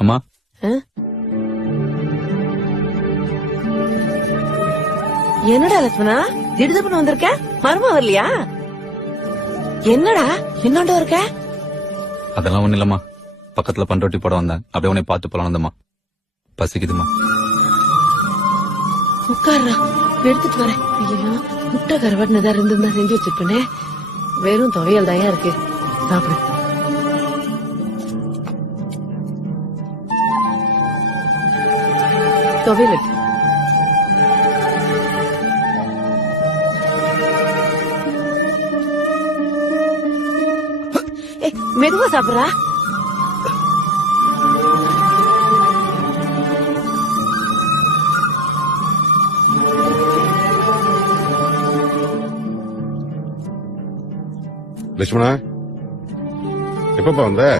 அம்மா என்னடா லட்சுமணா திடுதப்புன்னு வந்திருக்க? மர்மம் வரலையா? என்னடா என்னோட இருக்க? அதெல்லாம் ஒண்ணு இல்லம்மா, பக்கத்துல பண்ரொட்டி போட வந்தேன், அப்படியே உன்னை பார்த்து போலாம் வந்தம்மா. பசிக்குதுமா. உட்கார்றா, எடுத்துட்டு வரேன். ஐயோ, முட்டை கருவாட்டுன்னு ஏதாவது இருந்திருந்தா செஞ்சு வச்சிருப்பேனே. வெறும் துவையல் தாயா இருக்கு, சாப்பிடு. துவையல் இருக்கு. மெதுவா சாப்பிடுறா. லட்சுமணா, எப்பப்பா வந்த?